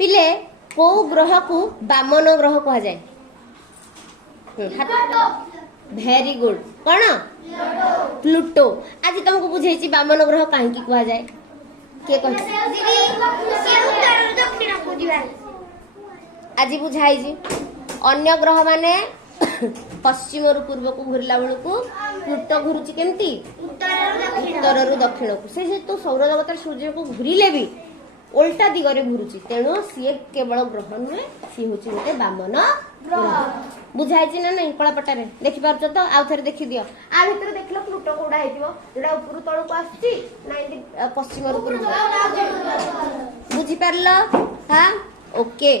पिले को ग्रह को बामन ग्रह कह जाए? Very good. कौन? प्लूटो। आज तुमको बुझे बामन ग्रह कहीं कह जाए? किए कह? आज बुझाई अन्य ग्रह माने पश्चिम रु पूर्व को घूरला बेलू प्लूटो घूरुची केमती उत्तर रु दक्षिण को। से तो सौर जगत सूर्य को घूरिले भी उल्टा दिगरे घूरुची, तेणु सी केवल ग्रह नुहे, सी हूँ गोटे बामन ग्रह। बुझाई ना नहीं? कलापटारे देखी पार्छ तो? आउ थे देखी दियो। आ भीतर देख लो प्लूटो कोड़ा होटा ऊपर तल को आसुची ना पश्चिम रु पूर्व। बुझी पारल? हाँ ओके।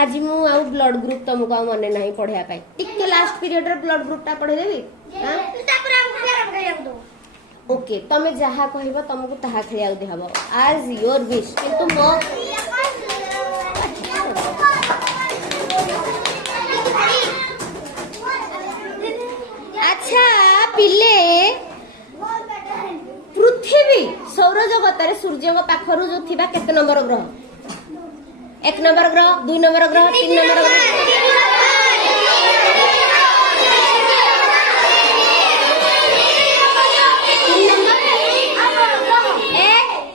आज मु आउ ब्लड ग्रुप तुमको आ मन नहीं पढ़ाया टिके लास्ट पीरियड रे ब्लड ग्रुप टा पढ़े देबी। ओके तमे जहा कहबो तुमको ताहा खेलिया देहबो आज योर विश। किंतु मो अच्छा पिले पृथ्वी सौर जगत रे सूर्य को पाखरु जो थिबा केते नंबर ग्रह? 1 नंबर ग्रह, 2 नंबर ग्रह, 3 नंबर ग्रह।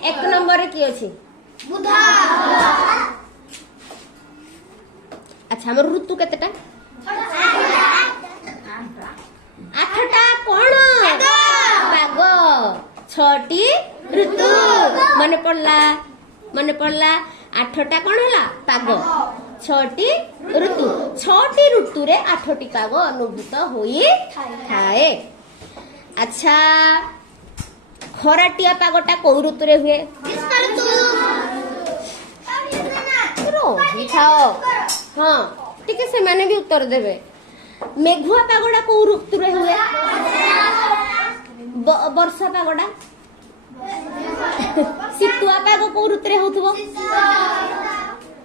1 नंबर रे की अछि? बुध। अच्छा हमर ऋतु केतेटा? 8टा। कोन? पाग। 6टी ऋतु। मने पड़ला 8टा कौन है? पाग। 6टी ऋतु। 6टी ऋतु रे 8टी पाग अनुभूत होई थाए। अच्छा खराटिया पागटा कौ ऋतु रे हुए? हाँ टिके से माने भी उत्तर देवे। मेघुआ पागटा कौ ऋतु रे हुए? वर्षा पागटा? शीतुआ पाग कौ ऋतु रे होथबो?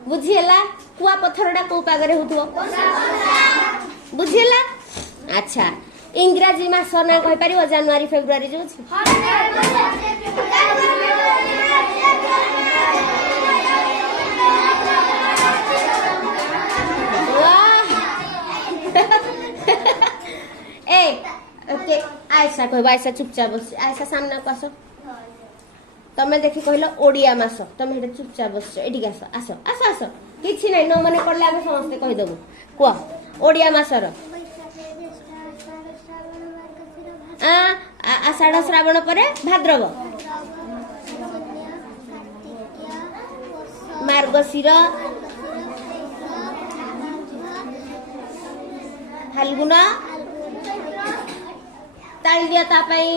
बुझिएला? कुआ पत्थरटा कौ पागरे होथबो? बुझिएला? अच्छा इंग्राजी मास ना कहि परिबो? जनवरी फेब्रुआरी जो छी। ए ओके आयसा कहबो। आयसा चुपचाप बस। आयसा सामने को आसो। तमे देखी कहलो ओडिया मास, तमे हेटे चुपचाप बस। एठी आसो आसो आसो आसो। किछि नै न माने पड़ले आमे समस्त कहि देबो। को ओडिया मासर आषाढ़ श्रावण परे भाद्रव, मार्गशीर, फाल्गुन। ताली दिया तापाई।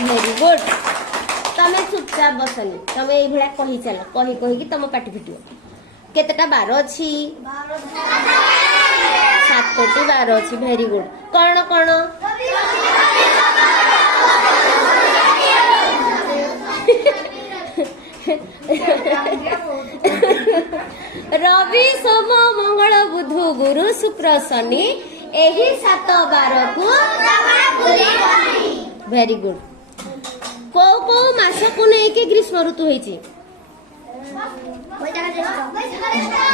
Very good. तमे चुपचाप बसनी। तमे एई भला कहि चलो। कहि कहि कि तम पाटी फिटियो। केतेटा बार अछि? 7टी बार अछि। Very good. कोन कोन? रवि सोम मंगल बुध गुरु शुक्र शनि एही 7 बार को। Very good. को मास को नहीं के ग्रीष्म ऋतु होईची?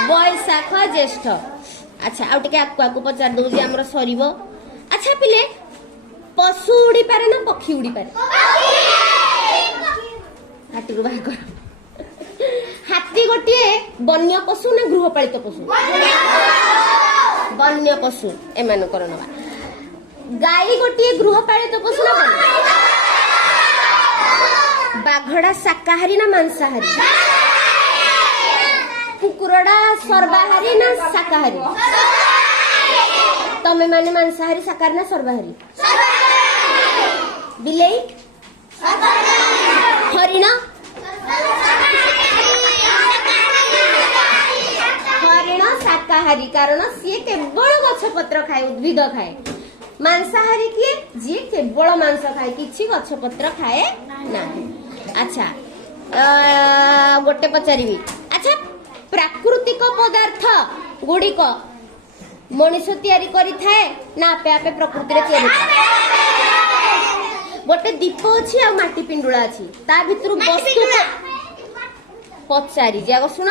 बैशाख ज्येष्ठ। अच्छा आउ टिके आकु पचार दउ जे हमर सरीबो। अच्छा पिले पशु उड़ी पारे ना पक्षी उड़ी पारे? हाथी रु बाहर कर। हाथी गोटे वन्य पशु ना गृहपालित पशु? वन्य पशु। एमान करनबा। गाई गोटे गृहपालित पशु ना? बाघड़ा शाकाहारी ना मांसाहारी? कुकुरड़ा सर्वाहारी ना शाकाहारी? तमे माने मांसाहारी शाकाहारी ना सर्वाहारी? बिलेई? हरिण? हरिण शाकाहारी कारण सी केवल गछ पत्र खाए, उद्भिद खाए। मांसाहारी किए? जी केवल मांस खाए, किछि गछ पत्र खाए ना। अच्छा गोटे पचारिबी। अच्छा प्राकृतिक पदार्थ गुड़िक मनुष्य तैयारी करि थाए ना आपे आपे प्रकृति रे तैयारी? गोटे दीप अछि आ माटी पिंडुळा अछि, ता भितरु वस्तु पचारि जाग शुण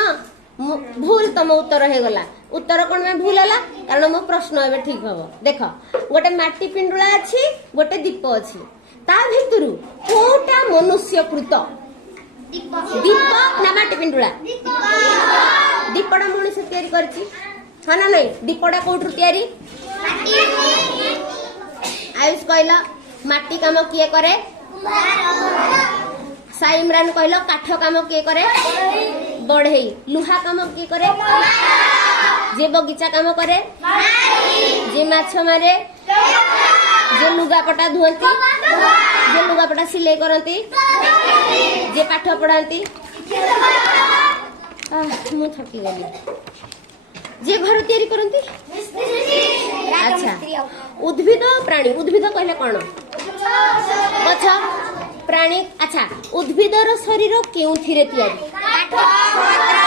भूल तुम उत्तर हो गला उत्तर कौन में भूल है कारण मो प्रश्न एवं ठीक हम देख गोटे माटी पिंडुला अच्छी गोटे दीप अच्छी ता भितर कोटा मनुष्यकृत दीप ना माटी पिंडुला दीपटा मनुष्य तैयारी करछि हाँ ना नहीं दीपटा कोठु तैयारी आयुष कहला माटी काम किए करे साई इमरान कहला काठ काम किए करे बढ़ई लुहा काम किए करे जे बगीचा काम करे जे माछ मारे जे लुगापटा धुअंती जे लुगापटा सिलाई करती जे पाठ पढ़ाती मु थकी गली जे घर तैयारी करती अच्छा उद्भिद प्राणी उद्भिद कहले कौन गछ प्राणी अच्छा उद्भिदर शरीर केउथिरे तैयारी